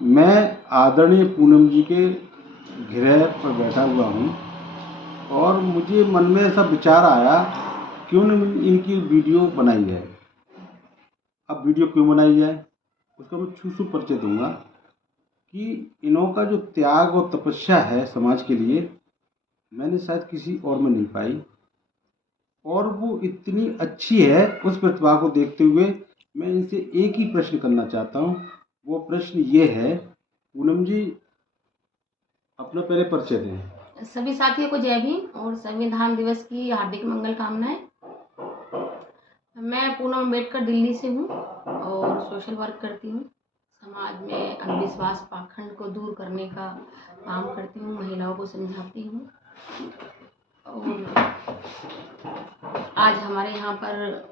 मैं आदरणीय पूनम जी के गृह पर बैठा हुआ हूँ और मुझे मन में ऐसा विचार आया क्यों न इनकी वीडियो बनाई जाए। अब वीडियो क्यों बनाई जाए उसका मैं छूसू परिचय दूंगा कि इन्हों का जो त्याग और तपस्या है समाज के लिए मैंने शायद किसी और में नहीं पाई, और वो इतनी अच्छी है। उस प्रतिभा को देखते हुए मैं इनसे एक ही प्रश्न करना चाहता हूँ। वो प्रश्न ये है, पूनम जी अपना पहले परिचय दें। सभी साथियों को जय भीम और संविधान दिवस की हार्दिक मंगल कामनाएं। मैं पूनम अम्बेडकर दिल्ली से हूँ और सोशल वर्क करती हूँ। समाज में अंधविश्वास पाखंड को दूर करने का काम करती हूँ, महिलाओं को समझाती हूँ। और आज हमारे यहाँ पर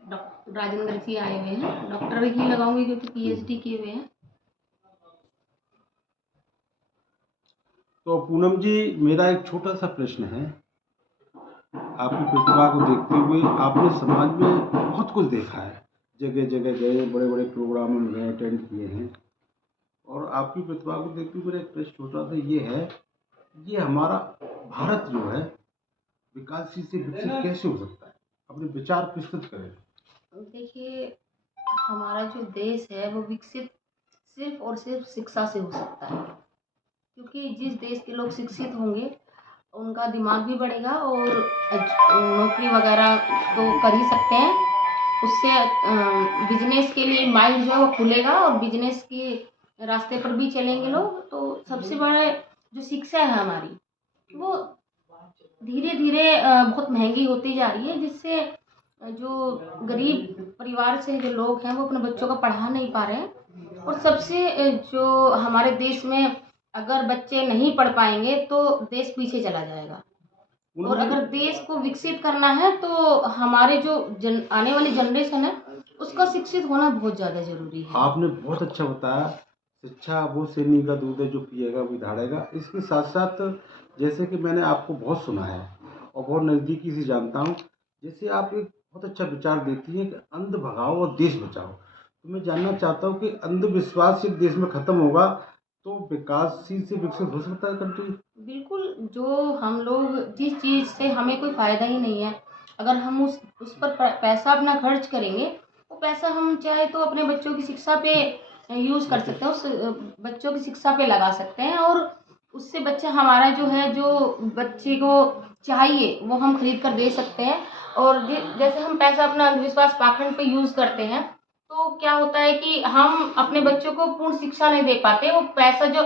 डॉक्टर राजेंद्र जी आए हुए हैं। डॉक्टर ही लगाऊंगी क्योंकि PhD किए हुए हैं। तो पूनम जी मेरा एक छोटा सा प्रश्न है। आपकी प्रतिभा को देखते हुए आपने समाज में बहुत कुछ देखा है, जगह जगह गए, बड़े बड़े प्रोग्रामों में गए, अटेंड किए हैं, और आपकी प्रतिभा को देखते हुए मेरा एक प्रश्न छोटा सा ये है, ये हमारा भारत जो है विकासशील से विकसित कैसे हो सकता है? अपने विचार प्रस्तुत करें। देखिए, हमारा जो देश है वो विकसित सिर्फ और सिर्फ शिक्षा से हो सकता है, क्योंकि जिस देश के लोग शिक्षित होंगे उनका दिमाग भी बढ़ेगा और नौकरी वगैरह तो कर ही सकते हैं। उससे बिजनेस के लिए माइंड जो है वो खुलेगा और बिजनेस के रास्ते पर भी चलेंगे लोग। तो सबसे बड़ा जो शिक्षा है हमारी, वो धीरे धीरे बहुत महंगी होती जा रही है, जिससे जो गरीब परिवार से जो लोग हैं वो अपने बच्चों को पढ़ा नहीं पा रहे हैं। और सबसे जो हमारे देश में अगर बच्चे नहीं पढ़ पाएंगे तो देश पीछे चला जाएगा। और अगर देश को विकसित करना है तो हमारे जो आने वाली जनरेशन है उसका शिक्षित होना बहुत ज़्यादा जरूरी है। आपने बहुत अच्छा बताया। शिक्षा वो शेरनी का दूध है जो पिएगा वो धाड़ेगा। इसके साथ साथ जैसे कि मैंने आपको बहुत सुना है और बहुत नज़दीकी से जानता हूँ, जैसे आप एक बहुत अच्छा विचार देती हैं कि अंध भगाओ और देश बचाओ। तो मैं जानना चाहता हूँ कि अंधविश्वास जब देश में ख़त्म होगा तो विकासशील से विकसित हो सकता है कंट्री? बिल्कुल। जो हम लोग जिस चीज़ से हमें कोई फ़ायदा ही नहीं है, अगर हम उस पर पैसा अपना खर्च करेंगे, वो पैसा हम चाहे तो अपने बच्चों की शिक्षा पे यूज़ कर सकते हैं, उस बच्चों की शिक्षा पे लगा सकते हैं। और उससे बच्चा हमारा जो है, जो बच्चे को चाहिए वो हम खरीद कर दे सकते हैं। और जैसे हम पैसा अपना अंधविश्वास पाखंड पे यूज़ करते हैं तो क्या होता है कि हम अपने बच्चों को पूर्ण शिक्षा नहीं दे पाते। वो पैसा जो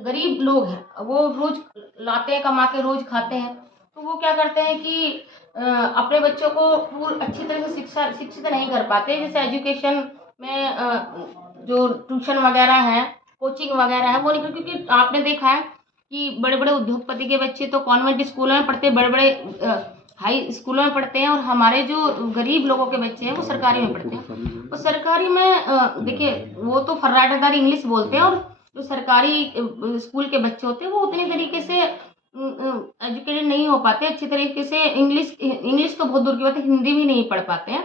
गरीब लोग हैं वो रोज लाते हैं, कमा के रोज खाते हैं, तो वो क्या करते हैं कि अपने बच्चों को अच्छी तरह से शिक्षित नहीं कर पाते। जैसे एजुकेशन में जो ट्यूशन वगैरह है, कोचिंग वगैरह है, वो नहीं, क्योंकि आपने देखा है कि बड़े बड़े उद्योगपति के बच्चे तो कॉन्वेंट स्कूलों में पढ़ते हैं, बड़े बड़े हाई स्कूलों में पढ़ते हैं, और हमारे जो गरीब लोगों के बच्चे हैं वो सरकारी में पढ़ते हैं। और सरकारी में देखिए, वो तो फर्राटेदार इंग्लिश बोलते हैं, और जो सरकारी स्कूल के बच्चे होते हैं वो उतने तरीके से एजुकेटेड नहीं हो पाते अच्छे तरीके से। इंग्लिश इंग्लिश तो बहुत दूर की बात है, हिंदी भी नहीं पढ़ पाते हैं।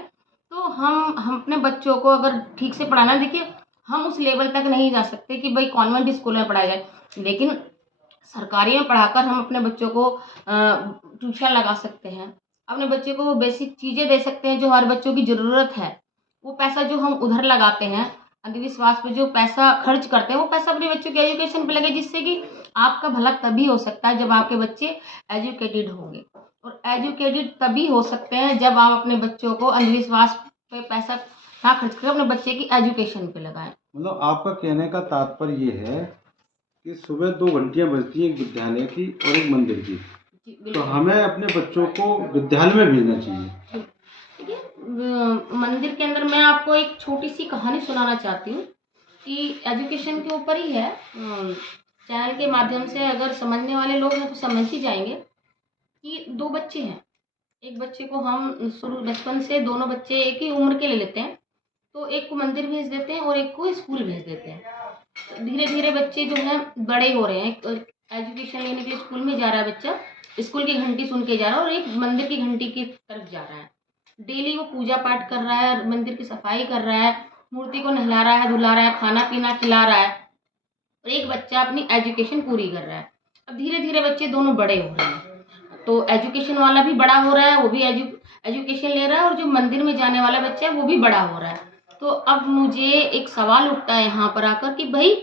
तो हम अपने बच्चों को अगर ठीक से पढ़ाना, देखिए हम उस लेवल तक नहीं जा सकते कि भाई कॉन्वेंट स्कूल में पढ़ाया जाए, लेकिन सरकारी में पढ़ाकर हम अपने बच्चों को ट्यूशन लगा सकते हैं। अपने बच्चे को वो बेसिक चीज़ें दे सकते हैं जो हर बच्चों की ज़रूरत है। वो पैसा जो हम उधर लगाते हैं, अंधविश्वास पे जो पैसा खर्च करते हैं, वो पैसा अपने बच्चों के एजुकेशन पे लगे, जिससे कि आपका भला तभी हो सकता है जब आपके बच्चे एजुकेटेड होंगे। और एजुकेटेड तभी हो सकते हैं जब आप अपने बच्चों को अंधविश्वास पे पैसा ना खर्च करके अपने बच्चे की एजुकेशन पे लगाएं। मतलब आपका कहने का तात्पर्य ये है कि सुबह 2 घंटियाँ बजती हैं, एक विद्यालय की और एक मंदिर की, तो हमें अपने बच्चों को विद्यालय में भेजना चाहिए। देखिए, मंदिर के अंदर मैं आपको एक छोटी सी कहानी सुनाना चाहती हूँ कि एजुकेशन के ऊपर ही है। चैनल के माध्यम से अगर समझने वाले लोग हैं तो समझ ही जाएंगे कि दो बच्चे हैं। एक बच्चे को हम शुरू बचपन से, दोनों बच्चे एक ही उम्र के ले लेते हैं, तो एक को मंदिर भेज देते हैं और एक को स्कूल भेज देते हैं। धीरे धीरे बच्चे जो हैं बड़े हो रहे हैं, एजुकेशन लेने के लिए स्कूल में जा रहा है बच्चा, स्कूल की घंटी सुन के जा रहा है, और एक मंदिर की घंटी की तरफ जा रहा है। डेली वो पूजा पाठ कर रहा है, मंदिर की सफाई कर रहा है, मूर्ति को नहला रहा है, धुला रहा है, खाना पीना खिला रहा है। और एक बच्चा अपनी एजुकेशन पूरी कर रहा है। अब धीरे धीरे बच्चे दोनों बड़े हो रहे हैं, तो एजुकेशन वाला भी बड़ा हो रहा है, वो भी एजुकेशन ले रहा है, और जो मंदिर में जाने वाला बच्चा है वो भी बड़ा हो रहा है। तो अब मुझे एक सवाल उठता है यहाँ पर आकर कि भाई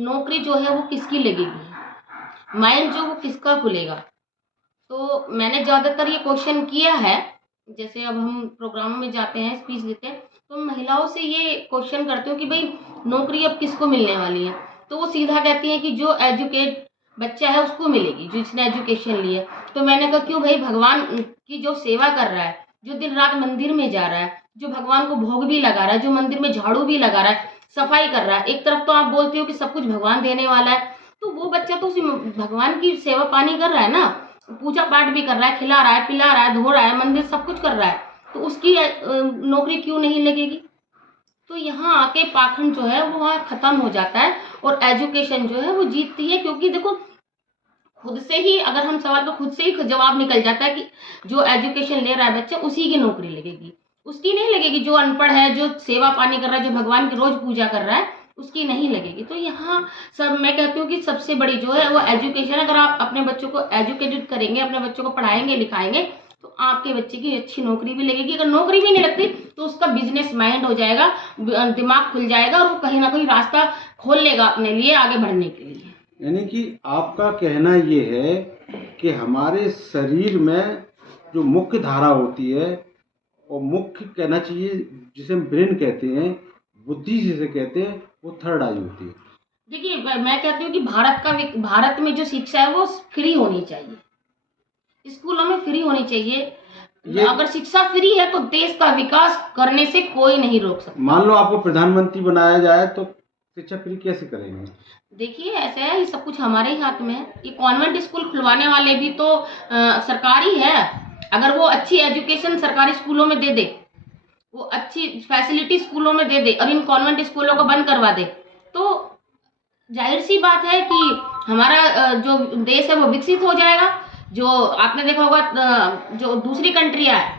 नौकरी जो है वो किसकी लगेगी, माइंड जो वो किसका खुलेगा। तो मैंने ज़्यादातर ये क्वेश्चन किया है, जैसे अब हम प्रोग्रामों में जाते हैं, स्पीच देते हैं, तो महिलाओं से ये क्वेश्चन करती हूँ कि भाई नौकरी अब किसको मिलने वाली है। तो वो सीधा कहती हैं कि जो एजुकेट बच्चा है उसको मिलेगी, जिसने एजुकेशन ली है। तो मैंने कहा क्यों भाई, भगवान की जो सेवा कर रहा है, जो दिन रात मंदिर में जा रहा है, जो भगवान को भोग भी लगा रहा है, जो मंदिर में झाड़ू भी लगा रहा है, सफाई कर रहा है, एक तरफ तो आप बोलते हो कि सब कुछ भगवान देने वाला है, तो वो बच्चा तो उसी भगवान की सेवा पानी कर रहा है ना, पूजा पाठ भी कर रहा है, खिला रहा है, पिला रहा है, धो रहा है, मंदिर सब कुछ कर रहा है, तो उसकी नौकरी क्यों नहीं लगेगी। तो यहाँ आके पाखंड जो है वो वहाँ खत्म हो जाता है और एजुकेशन जो है वो जीतती है। क्योंकि देखो खुद से ही अगर हम सवाल का खुद से ही जवाब निकल जाता है कि जो एजुकेशन ले रहा है बच्चा उसी की नौकरी लगेगी, उसकी नहीं लगेगी। जो अनपढ़ है, जो सेवा पानी कर रहा है, जो भगवान की रोज पूजा कर रहा है, उसकी नहीं लगेगी। तो यहाँ सब मैं कहती हूँ कि सबसे बड़ी जो है वो एजुकेशन। अगर आप अपने बच्चों को एजुकेटेड करेंगे, अपने बच्चों को पढ़ाएंगे लिखाएंगे, तो आपके बच्चे की अच्छी नौकरी भी लगेगी। अगर नौकरी भी नहीं लगती तो उसका बिजनेस माइंड हो जाएगा, दिमाग खुल जाएगा और वो कहीं ना कहीं रास्ता खोल लेगा अपने लिए आगे बढ़ने के लिए। यानी कि आपका कहना ये है कि हमारे शरीर में जो मुख्य धारा होती है, और मुख्य कहना चाहिए जिसे हम ब्रेन कहते हैं, बुद्धि जिसे कहते हैं, वो थर्ड आई होती है। देखिए मैं कहती हूँ कि भारत में जो शिक्षा है वो फ्री होनी चाहिए, स्कूलों में फ्री होनी चाहिए। अगर शिक्षा फ्री है तो देश का विकास करने से कोई नहीं रोक सकता। मान लो आपको प्रधानमंत्री बनाया जाए तो शिक्षा फ्री कैसे करेंगे? देखिए ऐसा है, ये सब कुछ हमारे ही हाथ में है। ये कॉन्वेंट स्कूल खुलवाने वाले भी तो सरकारी है। अगर वो अच्छी एजुकेशन सरकारी स्कूलों में दे दे, वो अच्छी फैसिलिटी स्कूलों में दे दे और इन कॉन्वेंट स्कूलों को बंद करवा दे, तो जाहिर सी बात है कि हमारा जो देश है वो विकसित हो जाएगा। जो आपने देखा होगा जो दूसरी कंट्रियाँ है,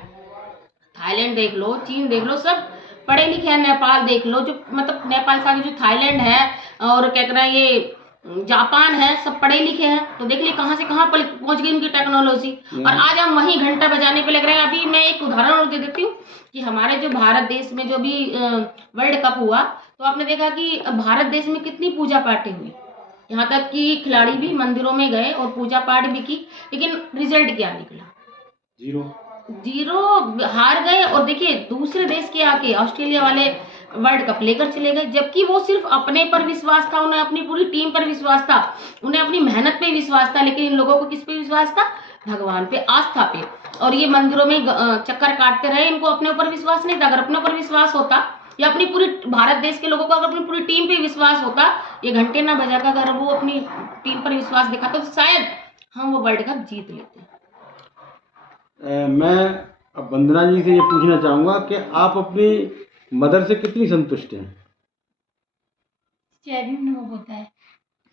थाईलैंड देख लो, चीन देख लो, सब पढ़े लिखे हैं। नेपाल देख लो, जो मतलब नेपाल से आगे जो थाईलैंड है और क्या कहना है ये जापान है, सब पढ़े लिखे हैं। तो देख लिए कहाँ से कहाँ पहुंच गई उनकी टेक्नोलॉजी, और आज हम वहीं घंटा बजाने पे लग रहे हैं। अभी मैं एक उदाहरण और दे देती हूँ कि हमारे जो भारत देश में जो भी वर्ल्ड कप हुआ, तो आपने देखा कि भारत देश में कितनी पूजा पाठें हुई, यहाँ तक कि खिलाड़ी भी मंदिरों में गए और पूजा पाठ भी की, लेकिन रिजल्ट क्या निकला? जीरो, हार गए। और देखिए दूसरे देश के आके ऑस्ट्रेलिया वाले वर्ल्ड कप लेकर चले गए, जबकि वो सिर्फ अपने पर विश्वास था, उन्हें अपनी पूरी टीम पर विश्वास था, उन्हें अपनी मेहनत पे विश्वास था। लेकिन इन लोगों को किस पे विश्वास था? भगवान पे, आस्था पे। और ये मंदिरों में चक्कर काटते रहे, इनको अपने ऊपर विश्वास नहीं था। अगर अपने ऊपर विश्वास होता या अपनी पूरी भारत देश के लोगों को अगर अपनी पूरी टीम पे विश्वास होता, ये घंटे ना बजाकर अगर वो अपनी टीम पर विश्वास दिखाता तो शायद हम वो वर्ल्ड कप जीत लेते। मैं अब वंदना जी से ये पूछना चाहूँगा कि आप अपनी मदर से कितनी संतुष्ट हैं? वो होता है।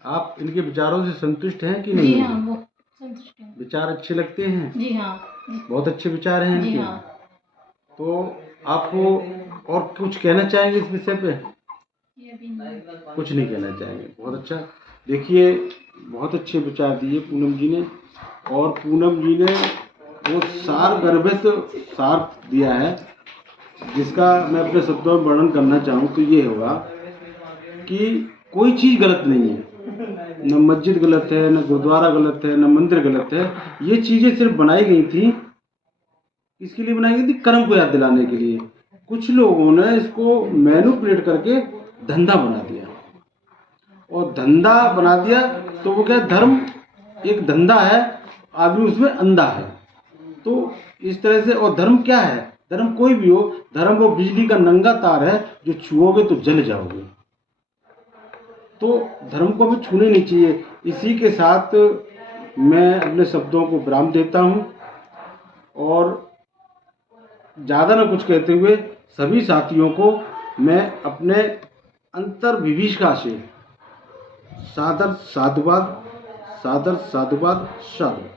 आप इनके विचारों से संतुष्ट हैं कि नहीं? जी हाँ, वो संतुष्ट हैं। विचार अच्छे लगते हैं? जी हाँ, बहुत अच्छे विचार हैं इनके। जी हाँ। तो आपको और कुछ कहना चाहेंगे इस विषय पे? कुछ नहीं कहना चाहेंगे। बहुत अच्छा। देखिए बहुत अच्छे विचार दिए पूनम जी ने, और पूनम जी ने वो सारगर्भित सार दिया है, जिसका मैं अपने शब्दों में वर्णन करना चाहूँ तो ये होगा कि कोई चीज़ गलत नहीं है, न मस्जिद गलत है, न गुरुद्वारा गलत है, न मंदिर गलत है। ये चीज़ें सिर्फ बनाई गई थी, इसके लिए बनाई गई थी, कर्म को याद दिलाने के लिए। कुछ लोगों ने इसको मैनिपुलेट करके धंधा बना दिया, और धंधा बना दिया तो वो क्या, धर्म एक धंधा है, आदमी उसमें अंधा है। तो इस तरह से, और धर्म क्या है? धर्म कोई भी हो, धर्म वो बिजली का नंगा तार है, जो छुओगे तो जल जाओगे। तो धर्म को हमें छूने नहीं चाहिए। इसी के साथ मैं अपने शब्दों को विराम देता हूँ, और ज़्यादा न कुछ कहते हुए सभी साथियों को मैं अपने अंतर्विभीषिका से सादर साधुवाद, सादर साधुवाद, साधु।